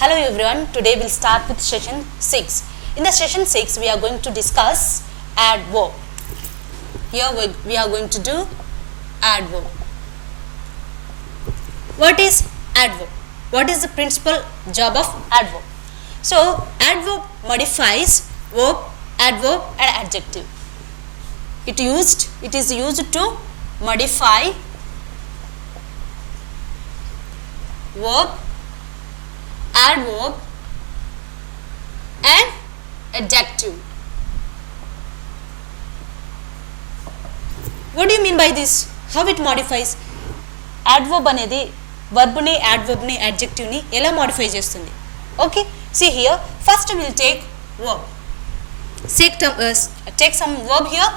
Hello everyone, today we'll start with session 6. In the session 6, we are going to discuss adverb. Here we are going to do adverb. What is adverb? What is the principal job of adverb? So, adverb modifies verb, adverb and adjective. It is used to modify verb, adverb and adjective. What do you mean by this? How it modifies? Adverb అనేది verb ni, adverb ni, adjective ni ఎలా modify చేస్తుంది? Okay, see here. First we will take verb. Take some verb here.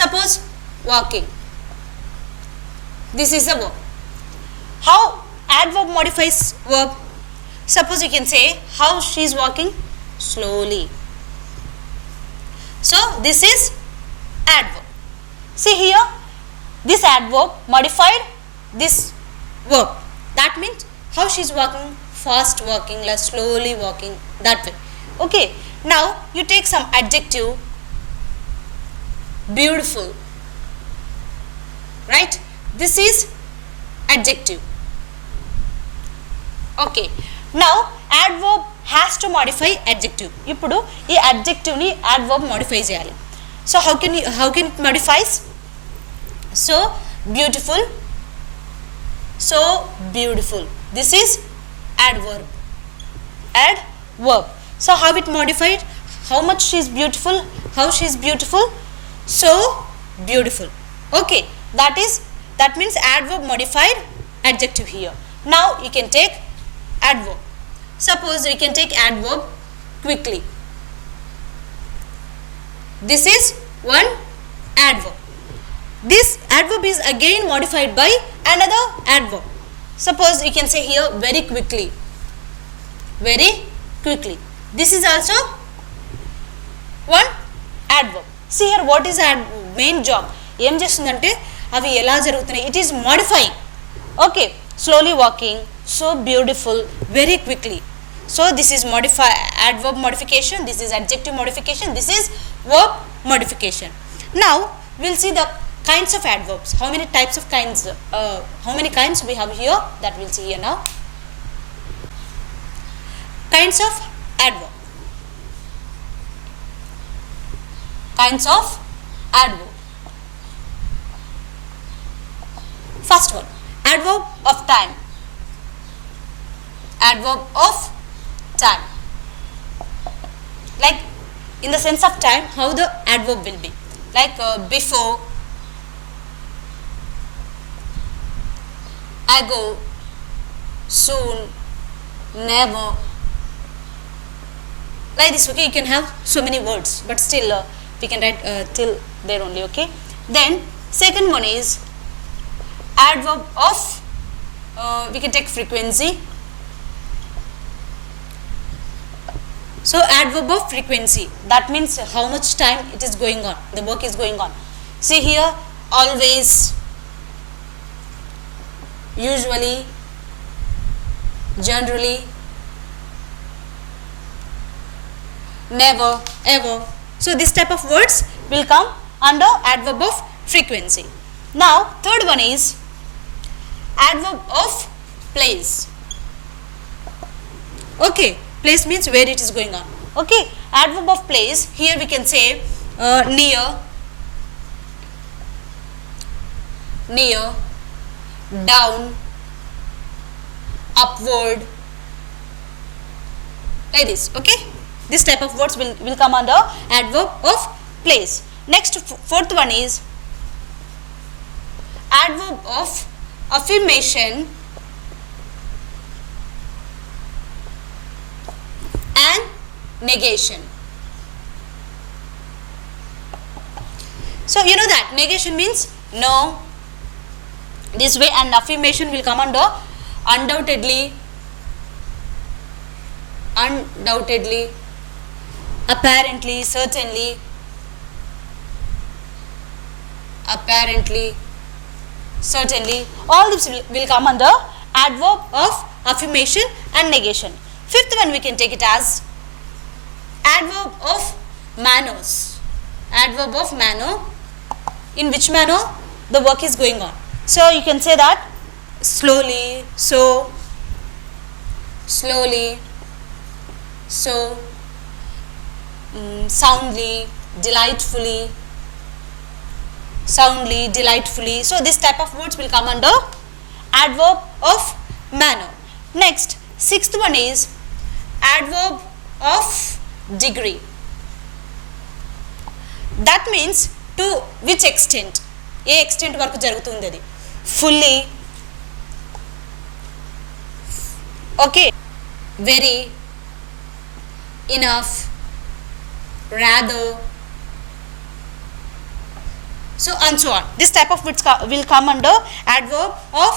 Suppose walking. This is a verb. How adverb modifies verb? Suppose you can say how she is walking slowly. So this is adverb. See here, this adverb modified this verb. That means how she is walking, fast walking, like slowly walking, that way. Okay, now you take some adjective, beautiful, right? This is adjective. Okay, now adverb has to modify adjective. ఇప్పుడు ఈ adjective ని adverb modify చేయాలి. So how can it modifies? So beautiful, so beautiful. This is adverb. Adverb. So how it modified? How much she is beautiful? How she is beautiful? So beautiful. Okay, that means adverb modified adjective here. Now you can take adverb. Suppose we can take adverb quickly. This is one adverb. This adverb is again modified by another adverb. Suppose we can say here very quickly. Very quickly. This is also one adverb. See here, what is main job? ఏం చేస్తుందంటే అవి ఎలా జరుగుతున్నాయి? It is modifying. Okay, slowly walking, so beautiful, very quickly. So this is adverb modification, this is adjective modification, this is verb modification. Now we'll see the kinds of adverbs. How many types of kinds? How many kinds we have here? That we'll see here now. Kinds of adverb. Kinds of adverb. First one, adverb of time. Adverb of time. Like in the sense of time, how the adverb will be. Like before, ago, soon, never. Like this, okay, you can have so many words, but still we can write till there only, okay. Then second one is adverb of we can take frequency. So adverb of frequency, that means how much time it is going on, the work is going on. See here, always, usually, generally, never, ever. So this type of words will come under adverb of frequency. Now third one is adverb of place. Okay, place means where it is going on. Okay, adverb of place, here we can say near, down, upward, like this. Okay, this type of words will come under adverb of place. Next, fourth one is adverb of affirmation and negation. So you know that negation means no, this way, and affirmation will come under undoubtedly, apparently, certainly, certainly. All this will come under adverb of affirmation and negation. Fifth one we can take it as adverb of manners. Adverb of manner. In which manner the work is going on. So you can say that slowly, so, slowly, so, soundly, delightfully, soundly, delightfully. So this type of words will come under adverb of manner. Next, sixth one is adverb of degree. That means to which extent, A extent వరకు జరుగుతుంది అది. Fully, okay, very, enough, rather, so and so on. This type of words will come under adverb of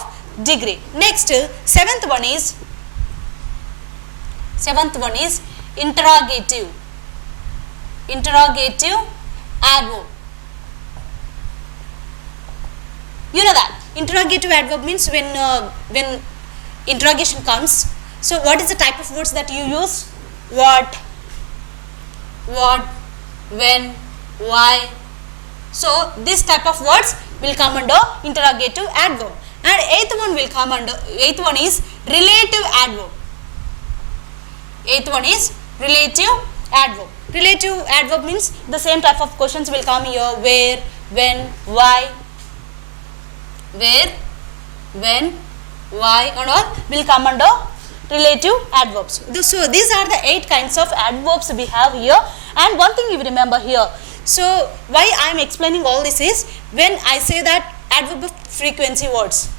degree. Next, seventh one is interrogative. Interrogative adverb. You know that interrogative adverb means when interrogation comes. So what is the type of words that you use? What, when, why. So this type of words will come under interrogative adverb. And eighth one is relative adverb. Eighth one is relative adverb. Relative adverb means the same type of questions will come here. Where, when, why. Where, when, why and all will come under relative adverbs. So these are the 8 kinds of adverbs we have here. And one thing you remember here. So why I am explaining all this is, when I say that adverb of frequency words,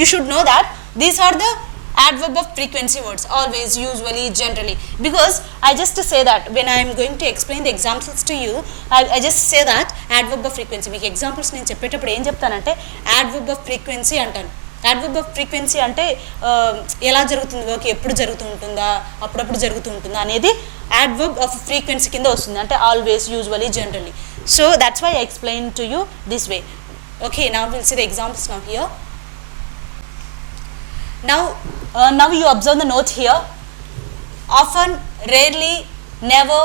you should know that these are the adverb of frequency words, always, usually, generally. Because I just say that when I am going to explain the examples to you, I just say that adverb of frequency. మీకు examples నేను చెప్పేటప్పుడు ఏం చెప్తానంటే adverb of frequency అంటాను. adverb of frequency అంటే ఎలా జరుగుతుంది work, ఎప్పుడు జరుగుతూ ఉంటుందా, అప్పుడప్పుడు జరుగుతూ ఉంటుందా అనేది adverb of frequency కింద వస్తుంది. అంటే always, usually, generally. So that's why I explain to you this way. Okay, now will see the examples now here. Now you observe the notes here. Often, rarely, never,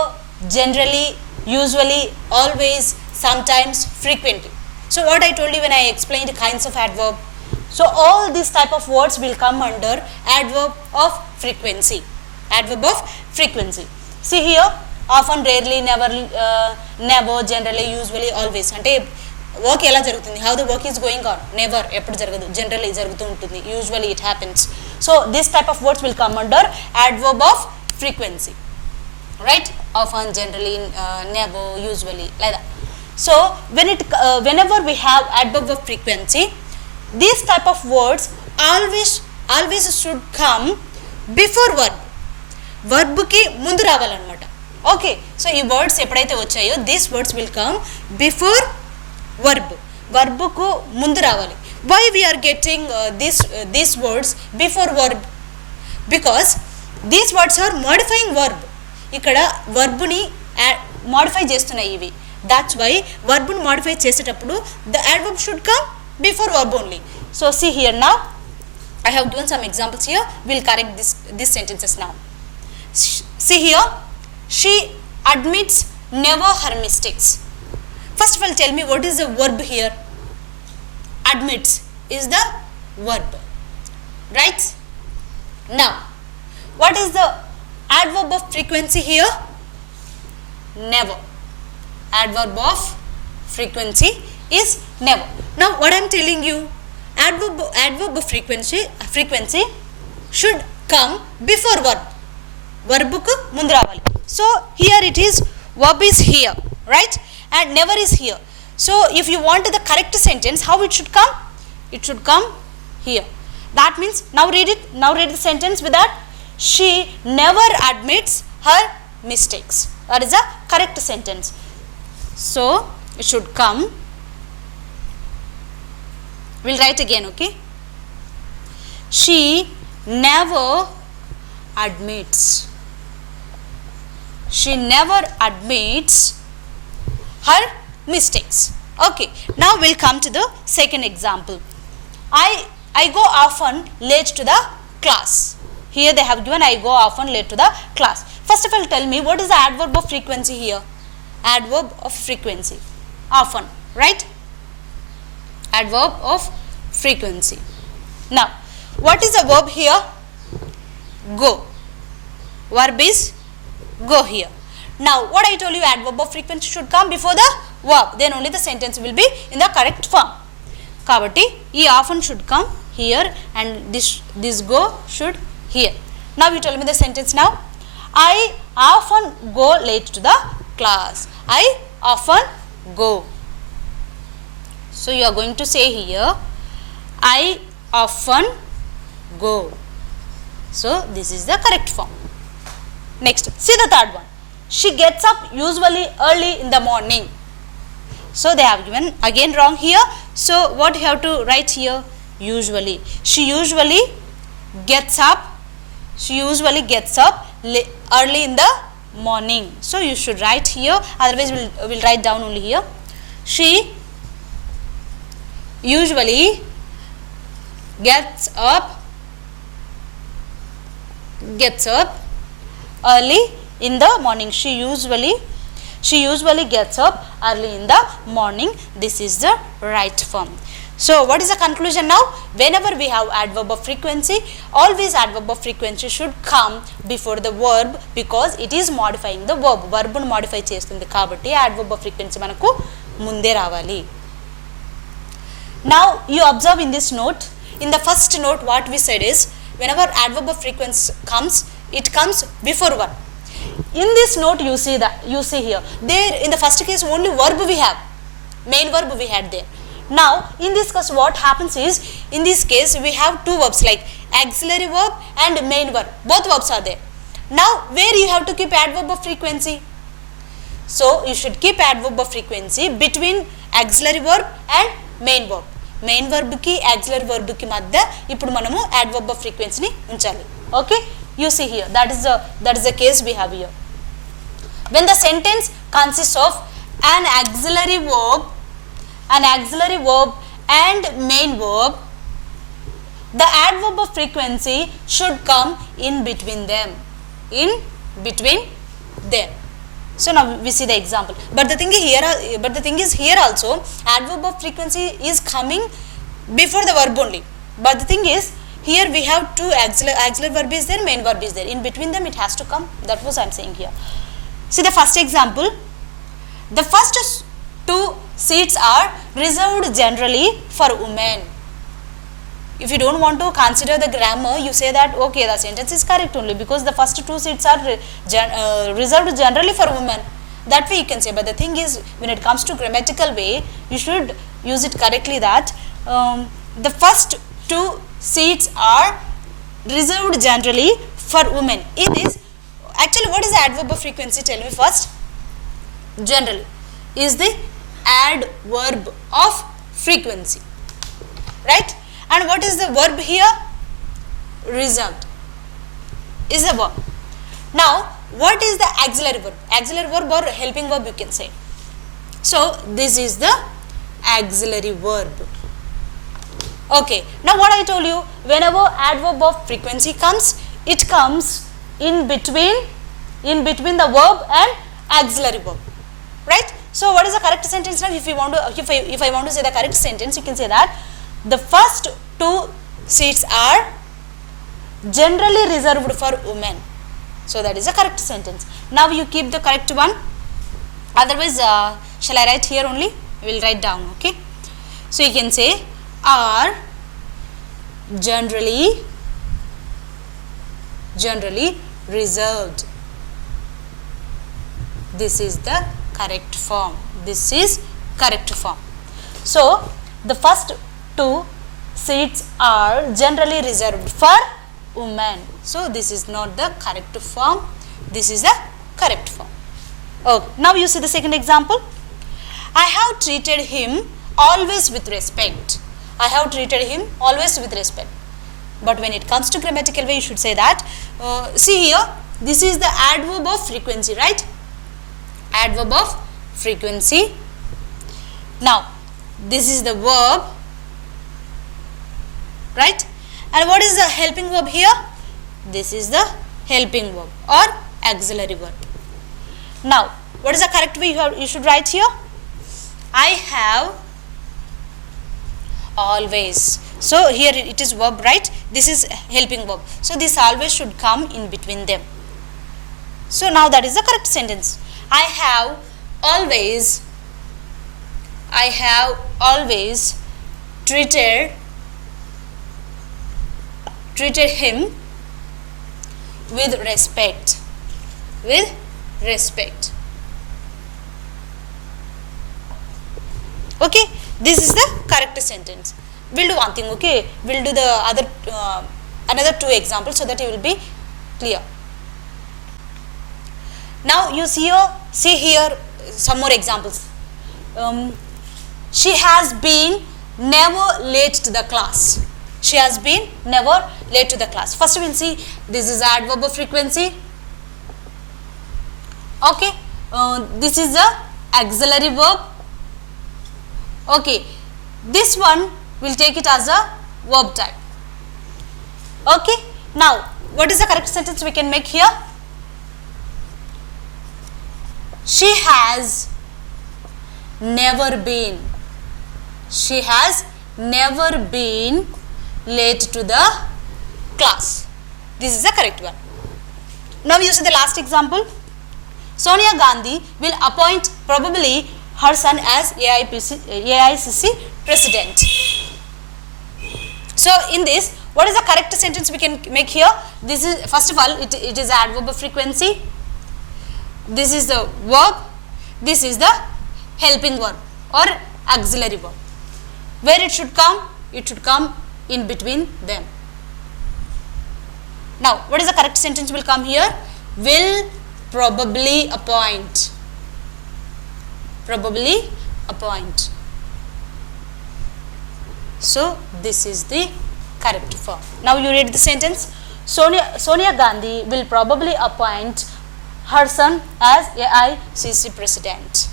generally, usually, always, sometimes, frequently. So what I told you when I explained kinds of adverb. So all these type of words will come under adverb of frequency. Adverb of frequency. See here, often, rarely, never, generally, usually, always. అంటే work ఎలా జరుగుతుంది, how the work is going on. Never, ఎప్పుడు జరగదు, generally జరుగుతూ ఉంటుంది, usually it happens. So this type of words will come under adverb of frequency, right? Often, generally, never, usually, like that. So whenever we have adverb of frequency, these type of words always should come before verb. verb కి ముందు రావాలన్నమాట. Okay, so ఈ words ఎప్పుడైతే వచ్చాయో these words will come before verb కు ముందు రావాలి. Why we are getting these words before verb? Because these words are modifying verb. ఇక్కడ verb ని modify చేస్తున్నాయి ఇవి. That's why verb ని modify చేసేటప్పుడు the adverb should come before verb only. So see here now, I have given some examples here. We'll correct these sentences now. See here, she admits never her mistakes. First of all, tell me what is the verb here? Admits is the verb, right? Now, what is the adverb of frequency here? Never. Adverb of frequency is never. Now, what I am telling you, adverb of frequency should come before verb. Verb ku mundu ravali. So here it is, verb is here, right? And never is here. So if you want the correct sentence, how it should come? It should come here. That means, now read it. Now read the sentence with that. She never admits her mistakes. That is a correct sentence. So it should come. We'll write again, okay? She never admits. She never admits her mistakes. Okay, now we'll come to the second example. I go often late to the class. Here they have given I go often late to the class. First of all, tell me what is the adverb of frequency here? Adverb of frequency. Often, right? Adverb of frequency. Now, what is the verb here? Go. Verb is go here. Now, what I told you, adverb of frequency should come before the verb. Then only the sentence will be in the correct form. Kabatti, E often should come here and this go should here. Now, you tell me the sentence now. I often go late to the class. I often go. So, you are going to say here, I often go. So, this is the correct form. Next, see the third one. She gets up usually early in the morning. So, they have given again wrong here. So, what you have to write here? Usually. She usually gets up. She usually gets up early in the morning. So, you should write here. Otherwise, we'll write down only here. She usually gets up early in the morning. She usually gets up early in the morning. This is the right form. So, what is the conclusion now? Whenever we have adverb of frequency, always adverb of frequency should come before the verb because it is modifying the verb. Verb nu modify chestundi kabatti adverb of frequency manaku munde ravali. Now, you observe in this note, in the first note what we said is, whenever adverb of frequency comes, it comes before verb. In this note you see here, there in the first case only verb we have, main verb we had there. Now, in this case what happens is, in this case we have two verbs like auxiliary verb and main verb, both verbs are there. Now, where you have to keep adverb of frequency? So, you should keep adverb of frequency between auxiliary verb and main verb. Main verb ki auxiliary verb ki madhya ippudu manamu adverb of frequency ni unchali. Okay, you see here, that is the case we have here. When the sentence consists of an auxiliary verb and main verb, the adverb of frequency should come in between them. So, now we see the example. But the thing is here also adverb of frequency is coming before the verb only. But the thing is here we have two auxiliary verb is there, main verb is there. In between them it has to come. That was I am saying here. See the first example. The first two seats are reserved generally for women. If you don't want to consider the grammar, you say that okay, the sentence is correct only because the first two seats are reserved generally for women. That way you can say. But the thing is, when it comes to grammatical way, you should use it correctly that the first two seats are reserved generally for women. In this, actually what is the adverb of frequency? Tell me first. Generally is the adverb of frequency, right? And what is the verb here? Reserved is the verb. Now, what is the auxiliary verb? Auxiliary verb or helping verb you can say. So, this is the auxiliary verb. Okay. Now, what I told you, whenever adverb of frequency comes, it comes in between the verb and auxiliary verb, right? So, what is the correct sentence now? If I want to say the correct sentence, you can say that the first two seats are generally reserved for women. So, that is the correct sentence. Now, you keep the correct one. Otherwise, shall I write here only? We will write down, okay. So, you can say are generally reserved. This is the correct form. This is correct form. So, the first two seats are generally reserved for women. So, this is not the correct form. This is the correct form. Okay. Now, you see the second example. I have treated him always with respect. I have treated him always with respect. But when it comes to grammatical way, you should say that. See here, this is the adverb of frequency, right? Adverb of frequency. Now, this is the verb, right? And what is the helping verb here? This is the helping verb or auxiliary verb. Now, what is the correct way you should write here? I have always. So here it is verb, right? This is helping verb. So this always should come in between them. So now that is the correct sentence. I have always treated him with respect. With respect. Okay, this is the correct sentence. We'll do one thing, okay? We'll do the other another two examples so that it will be clear. Now you see here some more examples. She has been never late to the class. She has been never late to the class. First we will see this is adverb of frequency. Okay, this is the auxiliary verb. Okay, this one will take it as a verb type. Okay, now what is the correct sentence we can make here? She has never been. She has never been late to the class. This is the correct one. Now you see the last example. Sonia Gandhi will appoint probably her son as AICC president. So in this, what is the correct sentence we can make here? This is, first of all, it is adverb of frequency. This is the verb. This is the helping verb or auxiliary verb. Where it should come? It should come in between them. Now, what is the correct sentence will come here? Will probably appoint. Probably appoint. So, this is the correct form. Now, you read the sentence. Sonia Gandhi will probably appoint her son as AICC president.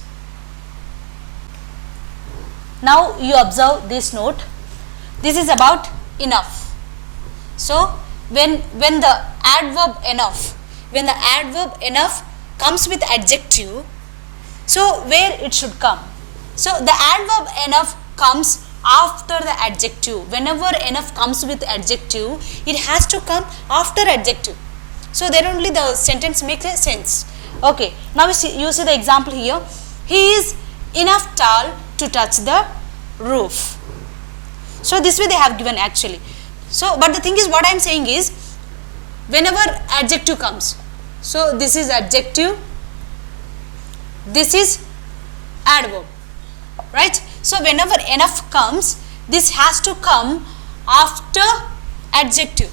Now, you observe this note. This is about enough. So, when the adverb enough comes with adjective, so where it should come? So, the adverb enough comes after the adjective. Whenever enough comes with adjective, it has to come after adjective. So, then only the sentence makes sense. Okay, now you see the example here. He is enough tall to touch the roof. So, this way they have given actually. So, but the thing is, what I am saying is, whenever adjective comes, so this is adjective, this is adverb, right? So, whenever enough comes, this has to come after adjective.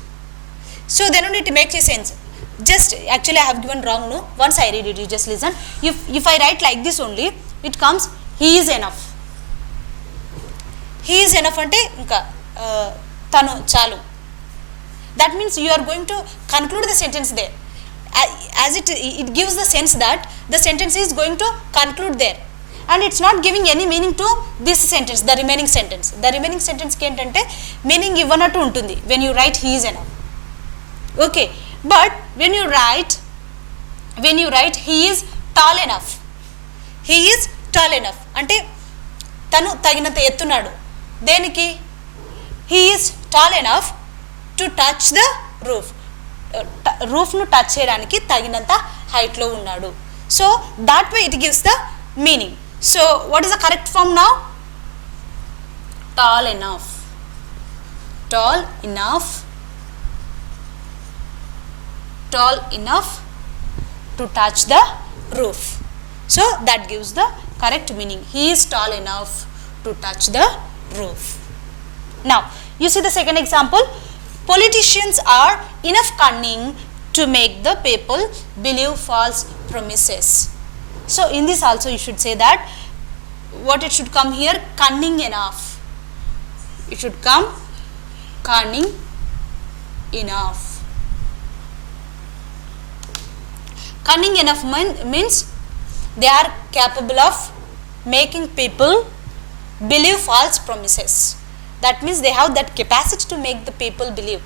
So, then only it makes a sense. Just actually I have given wrong, no? Once I read it, you just listen. If I write like this only, it comes, he is enough. He is enough ante inka tanu chalu. That means you are going to conclude the sentence there. As it gives the sense that the sentence is going to conclude there. And it's not giving any meaning to this sentence, the remaining sentence. The remaining sentence ki entante meaning ivanattu untundi when you write he is enough. Okay, but when you write he is tall enough. He is tall enough ante tanu taginanta ettunadu. Deniki he is tall enough to touch the roof. Roof nu touch cheyadaniki taginanta height lo unnadu. So that way it gives the meaning. So what is the correct form now? Tall enough. Tall enough. Tall enough to touch the roof. So that gives the correct meaning. He is tall enough to touch the roof. Now you see the second example. Politicians are enough cunning to make the people believe false promises. So in this also you should say that what it should come here, cunning enough. It should come cunning enough. Cunning enough means they are capable of making people believe false promises. That means they have that capacity to make the people believe.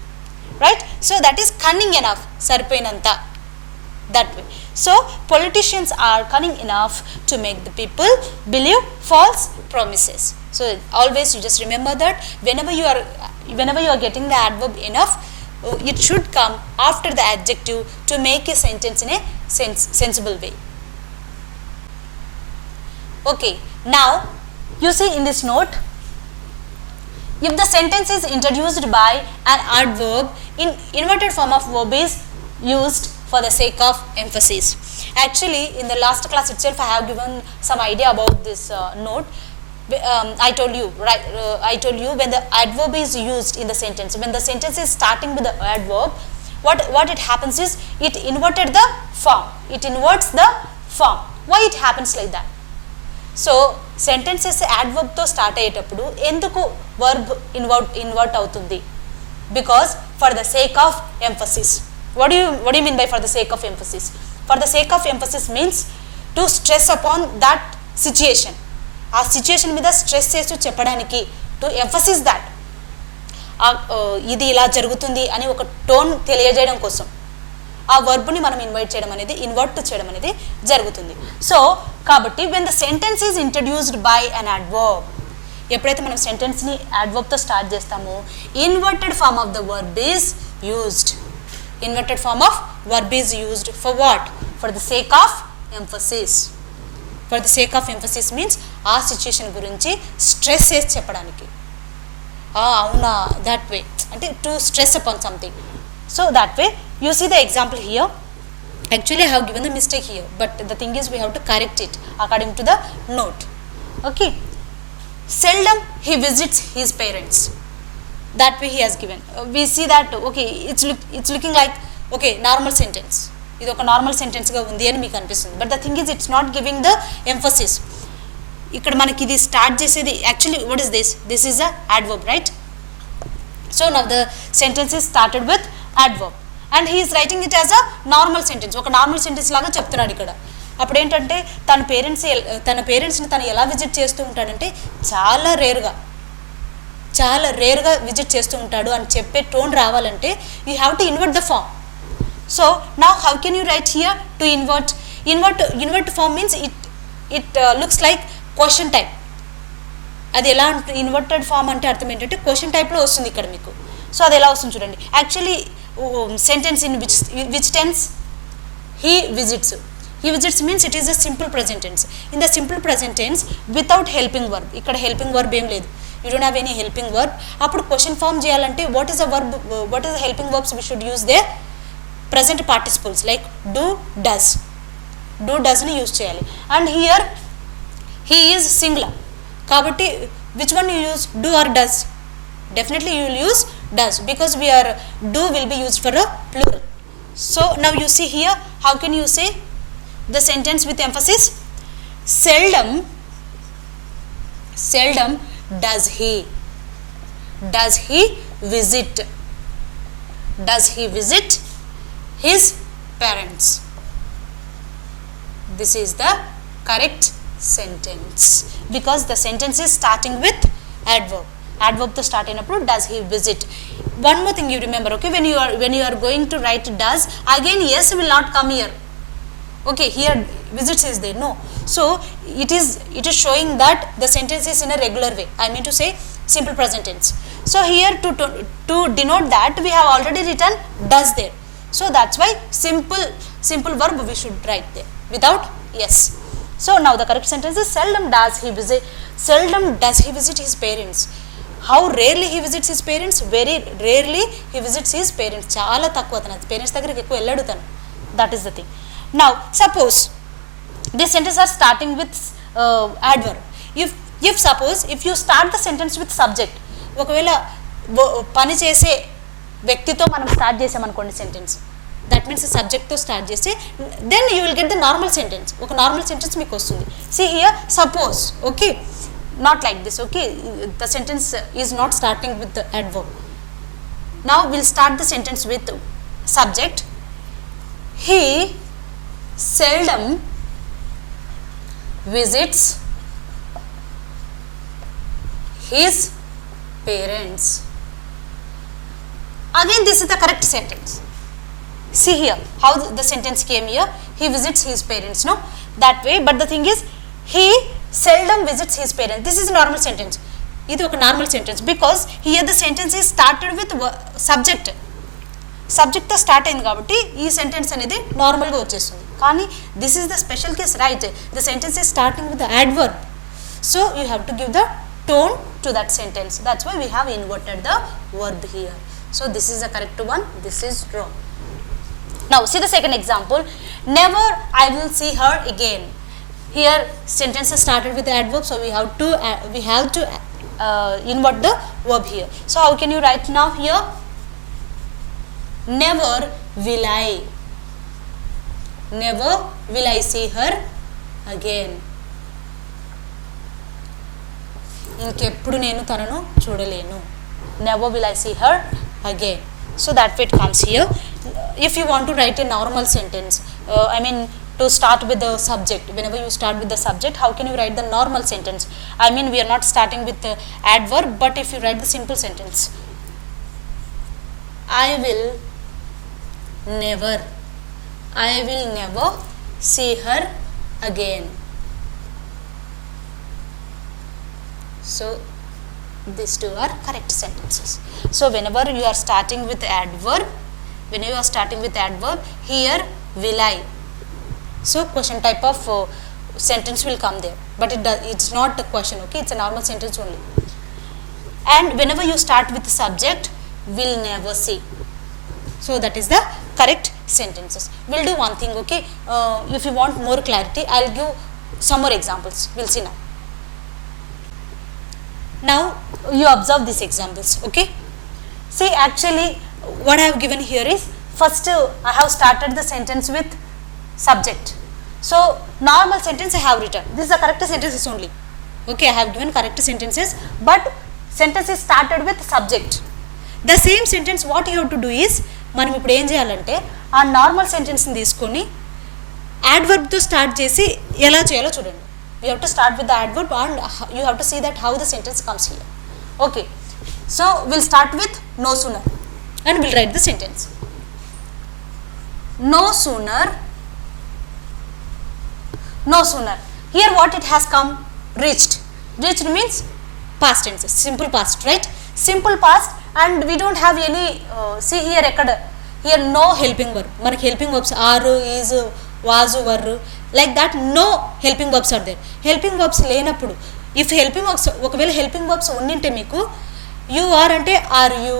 right? So that is cunning enough, సరిపోయినంత, that way. So politicians are cunning enough to make the people believe false promises. So always you just remember that whenever you are getting the adverb enough, it should come after the adjective to make a sentence in a sensible way. Okay, now you see in this note, if the sentence is introduced by an adverb, in inverted form of verb is used for the sake of emphasis. Actually, in the last class itself, I have given some idea about this note. I told you, right? I told you when the adverb is used in the sentence, when the sentence is starting with the adverb, what it happens is it inverted the form. It inverts the form. Why it happens like that? So sentences యాడ్వర్బ్తో start అయ్యేటప్పుడు ఎందుకు verb invert అవుతుంది? Because for the sake of emphasis. what do you mean by for the sake of emphasis? For the sake of emphasis means to stress upon that situation. ఆ situation మీద stress చేస్తూ చెప్పడానికి, to emphasis that, ఇది ఇలా జరుగుతుంది అని ఒక tone తెలియజేయడం కోసం ఆ వర్బ్ని మనం ఇన్వర్ట్ చేయడం అనేది జరుగుతుంది. సో కాబట్టి when the sentence is introduced by an adverb, ఎప్పుడైతే మనం సెంటెన్స్ని అడ్వర్బ్తో స్టార్ట్ చేస్తామో inverted form of the verb is used. Inverted form of verb is used for what? For the sake of emphasis. For the sake of emphasis means ఆ situation గురించి stress చేసి చెప్పడానికి. అవునా, దట్ వే, అంటే to stress upon something. So that way you see the example here. Actually I have given the mistake here, but the thing is we have to correct it according to the note. Okay, seldom he visits his parents. That way he has given. We see that okay, it's looking like okay normal sentence. ఇది ఒక normal సెంటెన్స్గా ఉంది అని మీకు అనిపిస్తుంది, but the thing is it's not giving the emphasis. ఇక్కడ మనకి ఇది start చేసేది actually what is this is a adverb, right? So now the sentence is started with adverb and he is writing it as a normal sentence. ఒక normal sentence లాగా చెప్తున్నాడు ఇక్కడ. అప్పుడు ఏంటంటే తన పేరెంట్స్ని తను ఎలా విజిట్ చేస్తూ ఉంటాడంటే చాలా రేర్గా విజిట్ చేస్తూ ఉంటాడు అని చెప్పే టోన్ రావాలంటే you have to invert the form. So now how can you write here to invert form means it looks like question type. అది ఎలా ఇన్వర్టెడ్ ఫామ్ అంటే అర్థం ఏంటంటే క్వశ్చన్ టైప్లో వస్తుంది ఇక్కడ మీకు. సో అది ఎలా వస్తుంది చూడండి. Actually sentence in which tense? He visits means it is a simple present tense. In the simple present tense without helping verb, ఇక్కడ హెల్పింగ్ వర్బ్ ఏం లేదు, you don't have any helping verb. అప్పుడు question form చేయాలంటే what is the helping verbs we should use they present participles like do డస్ని use చేయాలి. And here he is singular కాబట్టి which one you use, do or does? Definitely you will use does because do will be used for a plural. So now you see here, how can you say the sentence with emphasis? Seldom does he visit his parents. This is the correct sentence because the sentence is starting with adverb to start అయినప్పుడు does he visit. One more thing you remember, okay, when you are going to write does, again yes will not come here. Okay, here visits is there, no. So it is showing that the sentence is in a regular way, I mean to say simple present tense. So here to denote that we have already written does there, so that's why simple verb we should write there without yes. So now the correct sentence is seldom does he visit his parents. How rarely he visits his parents? Very rarely he visits his parents. చాలా తక్కువ, తన parents దగ్గరికి ఎక్కువ వెళ్ళాడు తను. That is the thing. Now suppose this sentence are starting with adverb. If you start the sentence with subject, ఒకవేళ పని చేసే వ్యక్తితో మనం స్టార్ట్ చేసామనుకోండి సెంటెన్స్, దట్ మీన్స్ సబ్జెక్ట్తో స్టార్ట్ చేస్తే then you will get the normal sentence. ఒక normal sentence మీకు వస్తుంది. See here suppose, okay, not like this, okay, the sentence is not starting with the adverb. Now will start the sentence with subject. He seldom visits his parents. Again this is the correct sentence. See here how the sentence came here. He visits his parents, no, that way. But the thing is, he seldom visits his parents. This is a normal sentence. ఇది ఒక normal sentence because here the sentence is started with subject. సబ్జెక్ట్తో start అయింది కాబట్టి ఈ sentence అనేది నార్మల్గా వచ్చేస్తుంది. కానీ this is the special case, right? The sentence is starting with adverb. So you have to give the tone to that sentence. That's why we have inverted the verb here. So this is the correct one, this is wrong. Now see the second example. Never I will see her again. Here sentence is started with the adverb, so we have to invert the verb here. So how can you write now here? Never will I see her again. ఇంకెప్పుడు నేను తనను చూడలేను. Never will I see her again. So that way it comes here. If you want to write a normal sentence, to start with the subject, whenever you start with the subject, how can you write the normal sentence? We are not starting with the adverb, but if you write the simple sentence, I will never see her again. So these two are correct sentences. So whenever you are starting with adverb, here will I. So question type of sentence will come there, but it's not a question, okay? It's a normal sentence only. And whenever you start with the subject, will never see. So that is the correct sentences. We'll do one thing, okay? If you want more clarity, I'll give some more examples. We'll see now. Now you observe these examples, okay? See, actually what I have given here is, first I have started the sentence with subject. So normal sentence I have written. This is the correct sentences only, okay? I have given correct sentences, but sentence is started with subject. The same sentence what you have to do is, మనం ఇప్పుడు ఏం చేయాలంటే ఆ normal సెంటెన్స్ని తీసుకొని యాడ్వర్బ్తో start చేసి ఎలా చేయాలో చూడండి. You have to start with the adverb and you have to see that how the sentence comes here. Okay, so we'll start with no sooner and we'll write the sentence. No sooner. Here what it has come? Reached means past tense, simple past, right? Simple past, and we don't have any see here here no helping verb. Manaki helping verbs are, is, was, were, like that. No helping verbs are there. Helping verbs లేనప్పుడు, if helping verbs ఒకవేళ helping verbs ఉన్నింటే మీకు you are అంటే are you,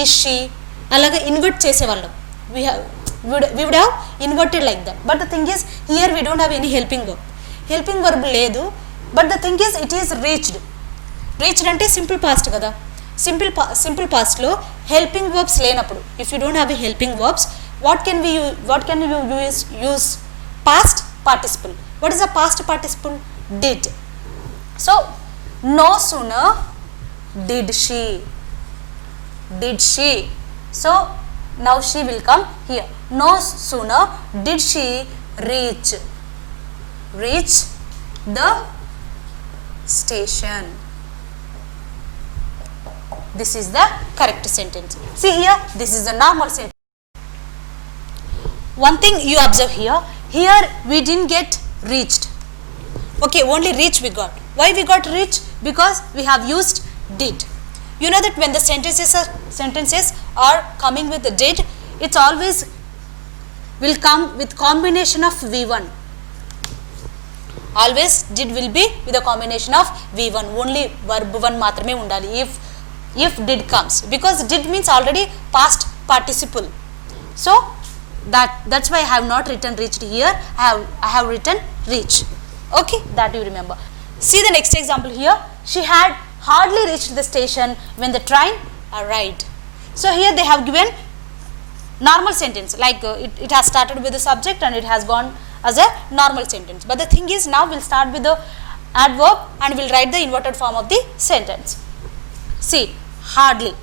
is she అలాగా invert చేసేవాళ్ళం. we would have inverted like that, but the thing is here we don't have any helping verb లేదు. but the thing is it is reached అంటే simple past కదా. Simple past లో helping verbs లేనప్పుడు, if you don't have a helping verbs, what can you use past participle. What is the past participle? Did. So no sooner did she. So now she will come here. No sooner did she reach the station. This is the correct sentence. See here, this is the normal sentence. One thing you observe here we didn't get reached, okay? Only reach we got. Why we got reach? Because we have used did. You know that when the sentences are coming with the did, it's always will come with combination of V1. Always did will be with a combination of V1. Only verb 1 మాత్రమే ఉండాలి if did comes, because did means already past participle. So that's why I have not written reached here. I have written reach, okay? That you remember. See the next example here. She had hardly reached the station when the train arrived. So here they have given normal sentence, like it has started with the subject and it has gone as a normal sentence. But the thing is, now we'll start with the adverb and we'll write the inverted form of the sentence. See, hardly.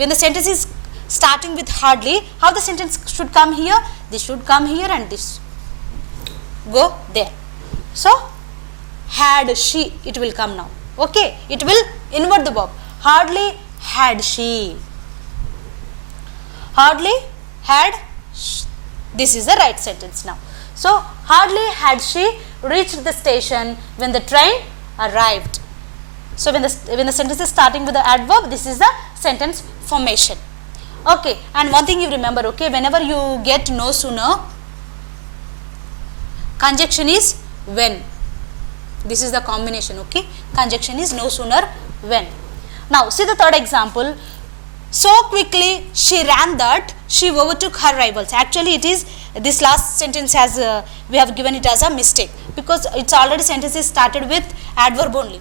When the sentence is starting with hardly, how the sentence should come here? This should come here and this go there. So had she, it will come now. Okay, it will invert the verb. Hardly had she. Hardly had she. This is the right sentence now. So, hardly had she reached the station when the train arrived. So, when the sentence is starting with the adverb, this is the sentence formation. Okay, and one thing you remember, okay, whenever you get no sooner, conjunction is when. This is the combination, okay. Conjunction is no sooner when. Now, see the third example. So quickly she ran that she overtook her rivals. Actually, it is this last sentence has we have given it as a mistake, because it's already sentence is started with adverb only.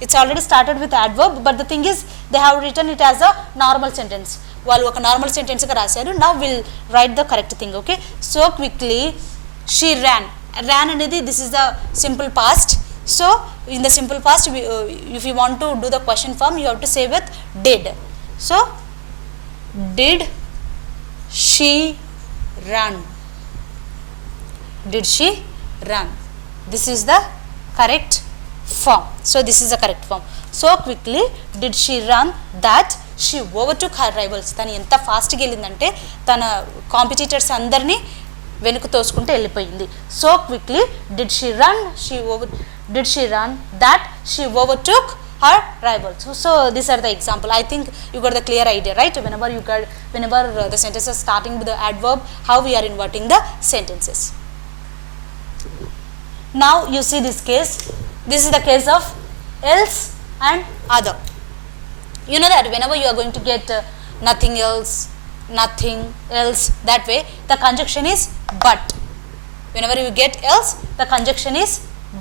It's already started with adverb, but the thing is they have written it as a normal sentence. వాళ్ళు ఒక normal sentence గా రాశారు. Now will write the correct thing. Okay, so quickly she ran. Ran అనేది this is the simple past. So in the simple past if you want to do the question form you have to say with did. So did she run. Did she run? This is the correct form. So this is the correct form. So quickly did she run that she overtook her rivals. తను ఎంత ఫాస్ట్గా వెళ్ళిందంటే తన competitors అందరినీ వెనుక తోసుకుంటూ వెళ్ళిపోయింది. So quickly did she run that she overtook her rivals. So these are the example. I think you got the clear idea, right? Whenever the sentence is starting with the adverb, how we are inverting the sentences. Now you see this case. This is the case of else and other. You know that whenever you are going to get nothing else, that way the conjunction is but. Whenever you get else, the conjunction is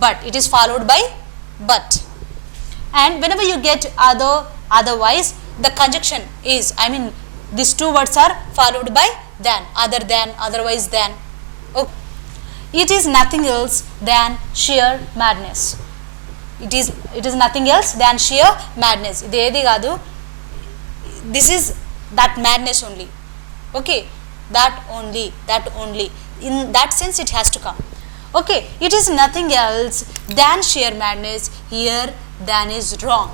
but. It is followed by but. And whenever you get otherwise, the conjunction is, I mean these two words are followed by than, other than, otherwise than. Okay. It is nothing else than sheer madness. It is nothing else than sheer madness. ఇది ఏది కాదు, this is that madness only. Okay, that only. In that sense it has to come. Okay, it is nothing else than sheer madness. Here than is wrong,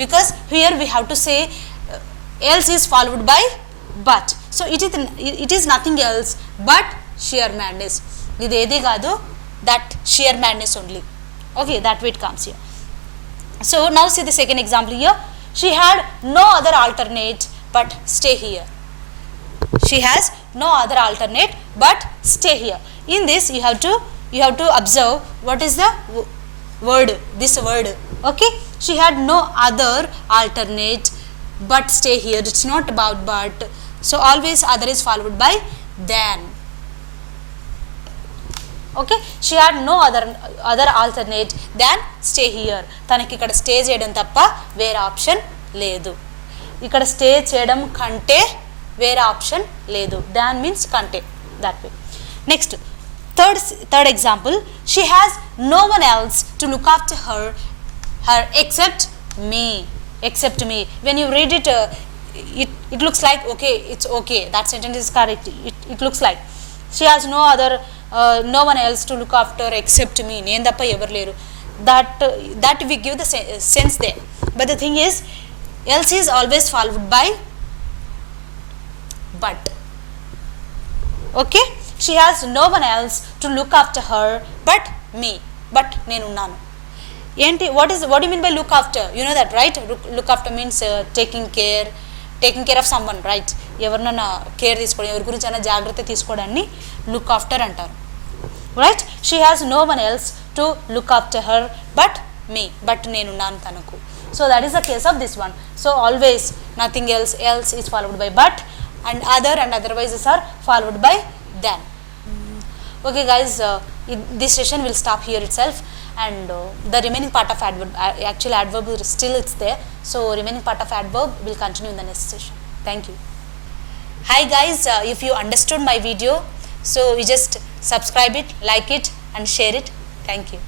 because here we have to say else is followed by but. So it is nothing else but sheer madness. ఇది ఏది కాదు, that sheer madness only. Okay, that way it comes here. So now see the second example here. She had no other alternate but stay here. She has no other alternate but stay here. In this you have to observe what is the word, this word. Okay, she had no other alternate but stay here. It's not about but. So always other is followed by than. Okay, she had no other alternate than stay here. తనకి ఇక్కడ stay చేయడం తప్ప వేరే option లేదు. ఇక్కడ stay చేయడం కంటే వేరే ఆప్షన్ లేదు. దాన్ మీన్స్ కంటే, that way. Next, third example. She has no one else to look after her except me. When you read it, it looks like okay, it's okay. That sentence is correct. It looks like she has no one else to look after except me. నేను తప్ప ఎవరు లేరు. That we give the sense there. But the thing is, else is always followed by but. Okay, she has no one else to look after her but me. But నేనున్నాను. ఏంటి, what do you mean by look after? You know that, right? Look after means taking care of someone, right? ఎవరినైనా care తీసుకోవడం, ఎవరి గురించి అయినా జాగ్రత్త తీసుకోవడాన్ని look after అంటారు, right? She has no one else to look after her but me. But నేనున్నాను తనకు. So that is the case of this one. So always nothing else is followed by but, and other and otherwise are followed by than. Okay guys, this session will stop here itself, and the remaining part of adverb, actual adverb still it's there. So remaining part of adverb will continue in the next session. Thank you. Hi guys, if you understood my video, so you just subscribe it, like it and share it. Thank you.